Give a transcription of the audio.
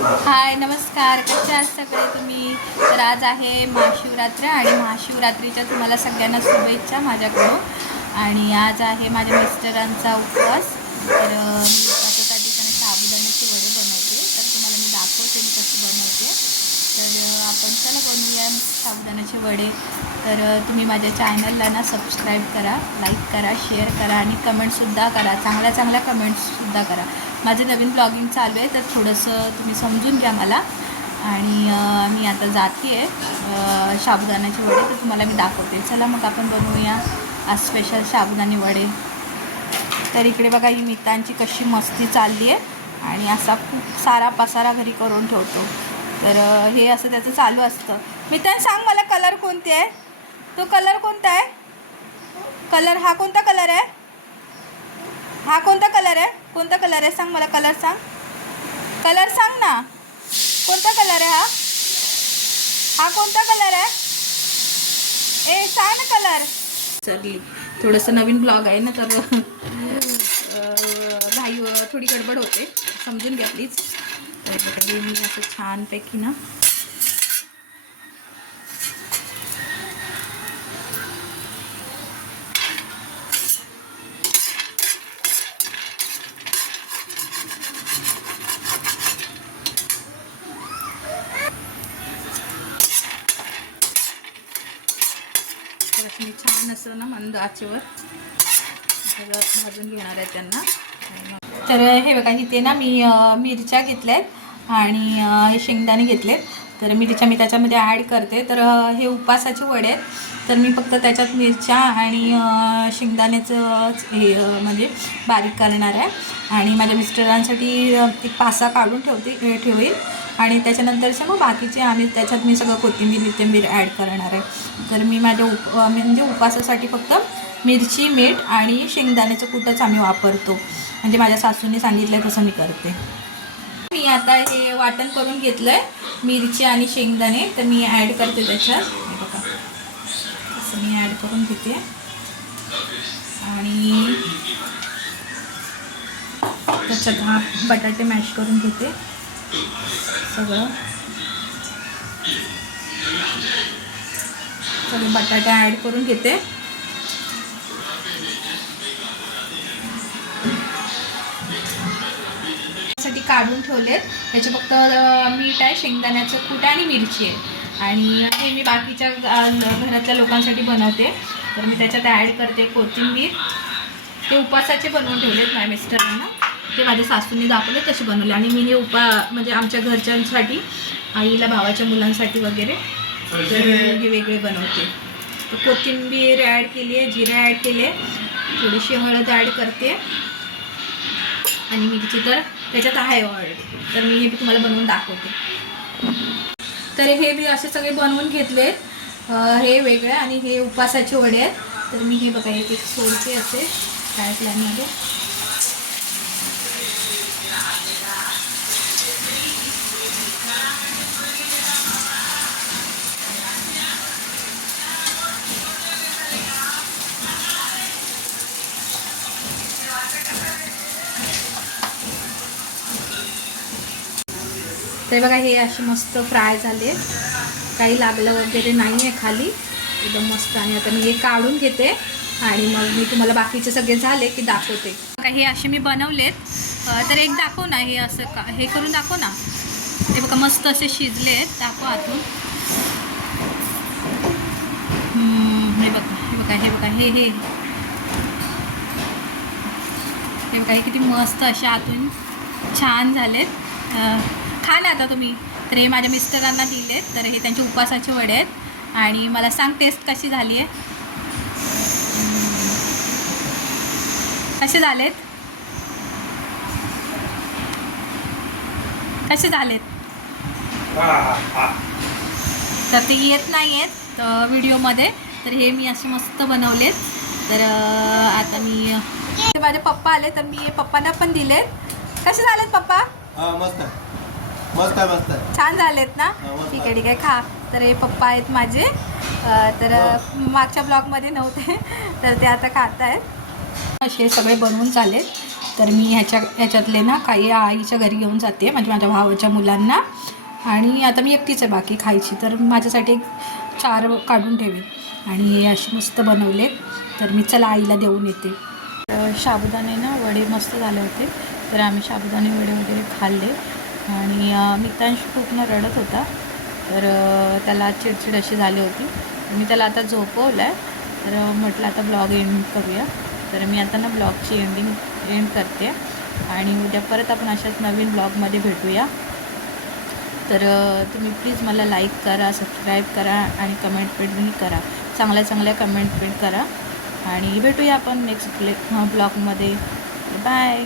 हाय नमस्कार, कसे आहात सगळे तुम्ही? तर आज आहे महाशिवरात्र आणि महाशिवरात्रीच्या तुम्हाला सगळ्यांना शुभेच्छा माझ्याकडून. आणि आज आहे माझ्या मिस्टरांचा उपवास. तर मी उपवासासाठी त्यांना साबुदाण्याची वडे बनवते. तर तुम्हाला मी दाखवते मी कशी बनवते. तर आपण चला बनवूया साबुदाण्याचे वडे. तर तुम्ही माझ्या चॅनलला ना सबस्क्राईब करा, लाईक करा, शेअर करा आणि कमेंटसुद्धा करा. चांगल्या कमेंट्ससुद्धा करा. माझं नवीन ब्लॉगिंग चालू आहे, तर थोडंसं तुम्ही समजून घ्या मला. आणि मी आता जाते आहे साबुदाण्याचे वडे, तर तुम्हाला मी दाखवते. चला मग आपण बनवूया आज स्पेशल साबुदाणे वडे. तर इकडे बघा ही मितांची कशी मस्ती चालली आहे आणि असा खूप सारा पसारा घरी करून ठेवतो. तर हे असं त्याचं चालू असतं. मितान सांग मला कलर कोणते आहे? तो कलर कोणता आहे? कलर हा कोणता कलर आहे? हा कोणता कलर आहे? कोणता कलर आहे सांग मला. कलर सांग. कलर सांग ना, कोणता कलर आहे हा? हा कोणता कलर आहे? ए सांग ना कलर. चली थोडंसं नवीन ब्लॉग आहे ना, तर घाई थोडी गडबड होते, समजून घ्या प्लीज. तर मी असं छानपैकी ना मी छान असं ना मंद आचेवर भाजून घेणार आहे त्यांना. तर हे बघा इथे ना मी मिरच्या घेतल्यात आणि हे शेंगदाणे घेतलेत. तर मिरच्या मी त्याच्यामध्ये ॲड करते. तर हे उपासाचे वडे आहेत, तर मी फक्त त्याच्यात मिरच्या आणि शेंगदाण्याचं हे म्हणजे बारीक करणार आहे. आणि माझ्या मिस्टरांसाठी एक पासा काढून ठेवेल आणि त्याच्यानंतरचे मग बाकीचे आम्ही त्याच्यात मी सगळं कोथिंबीर ॲड करणार आहे. तर मी माझ्या म्हणजे उपासासाठी फक्त मिरची, मीठ आणि शेंगदाण्याचं कूटच आम्ही वापरतो. म्हणजे माझ्या सासूने सांगितलं तसं मी करते. मी आता हे वाटण करून घेतलं आहे मिरची आणि शेंगदाणे, तर मी ॲड करते त्याच्यात. बघा असं मी ॲड करून घेते आणि त्याच्यात हा बटाटे मॅश करून घेते सगळे बटाटे ॲड करून घेते. साठी काढून ठेवलेत. त्याचे फक्त मीठ आहे, शेंगदाण्याचं कूट आणि मिरची आहे. आणि हे मी बाकीच्या घरातल्या लोकांसाठी बनवते. तर मी त्याच्यात ॲड करते कोथिंबीर. ते उपासाचे बनवून ठेवलेत माझ्या मिस्टरांना, ते माझ्या सासूंनी दाखवले तसे बनवले. आणि मी हे म्हणजे आमच्या घरच्यांसाठी, आईला, भावाच्या मुलांसाठी वगैरे तर हे वेगळे बनवते. तर कोथिंबीर ॲड केली आहे, जिरे ॲड केले, थोडीशी हळद ॲड करते आणि मिरची तर त्याच्यात आहे ऑलरेडी. तर मी हे तुम्हाला बनवून दाखवते. तर हे मी असे सगळे बनवून घेतले. हे वेगळे आणि हे उपासाचे वडे आहेत. तर मी हे बघा एक सोडते असे काय प्लॅनमध्ये. ते बघा हे असे मस्त फ्राय झाले, काही लागलं वगैरे नाही आहे खाली, एकदम मस्त. आणि आता मी हे काढून घेते आणि मग मी तुम्हाला बाकीचे सगळे झाले की दाखवते. बघा हे असे मी बनवलेत. तर एक दाखव ना, हे असं का हे करून दाखव ना. हे बघा मस्त असे शिजले आहेत, दाखव आतून. हे बघा हे किती मस्त असे आतून छान झालेत. खा ना आता तुम्ही. तर हे माझ्या मिस्टरांना दिलेत. तर हे त्यांचे उपासाचे वडे आहेत आणि मला सांग टेस्ट कशी झाली आहे. कसे झालेत? तर ते येत नाही आहेत व्हिडिओमध्ये. तर हे मी असे मस्त बनवलेत. तर आता मी माझे पप्पा आले, तर मी पप्पांना पण दिलेत. कसे झालेत पप्पा? मस्त मस्त छान झालेत ना? ठीक आहे खा. तर हे पप्पा आहेत माझे. तर मागच्या ब्लॉगमध्ये नव्हते, तर ते आता खात आहेत. असे सगळे बनवून झालेत. तर मी ह्याच्यातले ना काही आईच्या घरी घेऊन जाते, म्हणजे माझ्या भावाच्या मुलांना. आणि आता मी एकटीच आहे बाकी खायची, तर माझ्यासाठी 4 काढून ठेवेल. आणि हे असे मस्त बनवले, तर मी चला आईला देऊन येते. साबुदाणे ना वडे मस्त झाले होते, तर आम्ही साबुदाणे वडे वगैरे खाल्ले. आणि मितांश खूप ना रडत होता, तर त्याला चिडचिड अशी झाली होती. मी त्याला आता झोपवलं आहे, तर म्हटलं आता ब्लॉग एंड करूया. तर मी आता ना ब्लॉगची एंड करते आणि उद्या परत आपण अशाच नवीन ब्लॉगमध्ये भेटूया. तर तुम्ही प्लीज मला लाईक करा, सबस्क्राईब करा आणि कमेंटही करा, चांगल्या कमेंट करा. आणि भेटूया आपण नेक्स्ट ब्लॉगमध्ये. बाय.